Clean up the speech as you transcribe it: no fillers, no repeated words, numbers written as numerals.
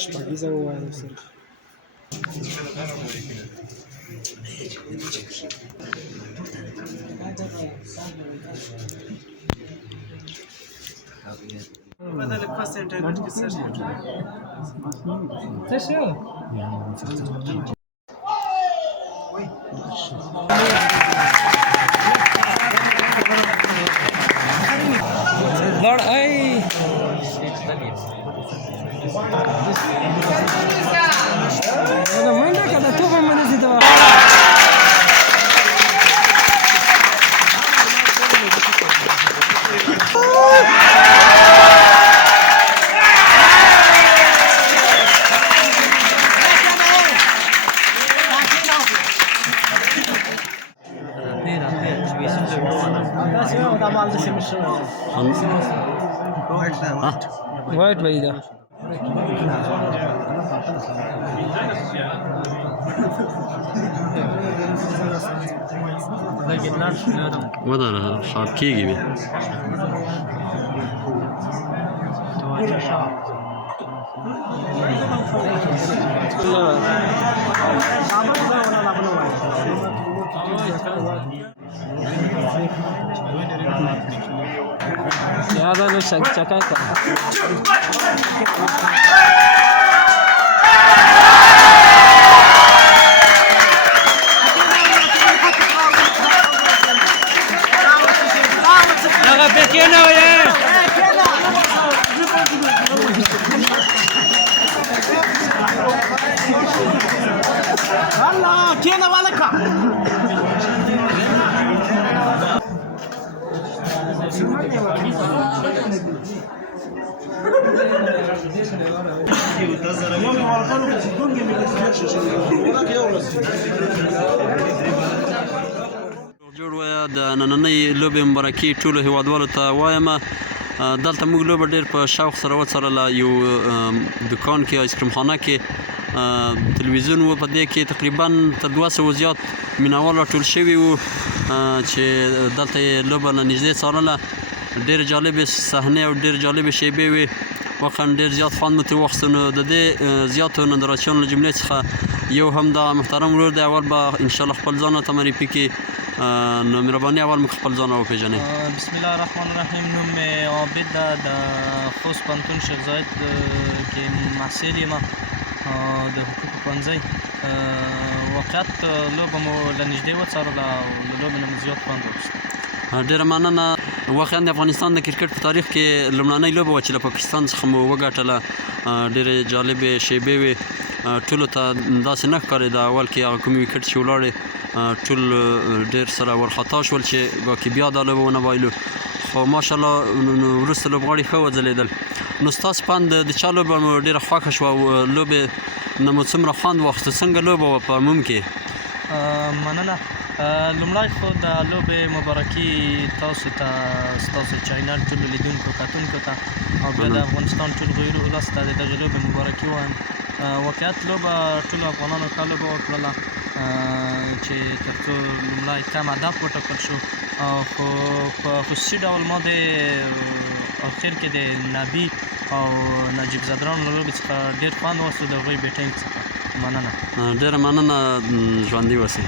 شپږیزه ووایه سره بدل پس انټرنیټ کې سرچ څه شو لړ ای دا منډه کده ته په منځ دي دا وايد بعيدة وضع شعب كيجي بي هذا لو شكاكا لغا بكينا ويا الله كينا ولكا جوړ ویا د نننۍ لوبې مبارکي ټولو هیوادوالو ته وایم دلته موږ لوبه ډېر په شوق سره وڅارله یو دکان کې آیسکریم خانه کې تلویزیون و په دې کې تقریبا تر 200 زیات مینوال راټول شوي وو چې دلته یې لوبه نه نږدې څارله ډېر جالبې صحنې او ډېر جالبې شیبې وې واقعا ډېر زیات خوند مو ترې واخیسته نو د دې زیاتو نندارچیانو له جملې څخه یو هم دا محترم ورور دی اول به انشاءالله خپل ځان راته معرفي کړي نو مهرباني اول موږ خپل ځان راوپېژنئ بسم الله الرحمن الرحیم نوم مې عابد ده د خوست پوهنتون شیخ زاید کې محصل یم د حقوقو پوهنځی واقعیت لوبه مو له نږدې وڅارله او له لوبې نه مو زیات خوند واخیسته ډېره مننه واقعا د افغانستان د کرکټ په تاریخ کې لومړنۍ لوبه وه چې له پاکستان څخه مو وګټله ډېرې جالبې شیبې وې ټولو ته داسې نه ښکارېده اول کې هغه کوم وکټ چې ولاړې ټول ډېر سره ورخطا شول چې ګواکې بیا دا لوبه ونه بایلو خو ماشاءالله وروسته لوبغاړي ښه وځلېدل نو ستاسو پند د چا لوبه مو ډېره خوښه شوه او لوبې نه مو څومره خوند واخیسته څنګه لوبه وه په عموم کې مننه لومړی خو د لوبې مبارکي تاسو ته ستاسو چینل ټولو لیدونکو کتونکو ته او بیا د افغانستان ټول غیرو ولس ته د دغې لوبې مبارکي وایم واقعیت لوبه ټولو افغانانو ښه لوبه وکړله چې تر څو لومړی کم هدف وټاکل شو خو په خصوصي ډول ما د اخر کې د نبي او نجیب زدران له لوبې څخه ډېر خوند واخیستو د هغوی بیټینګ څخه مننه ډېره مننه ژوندي اوسئ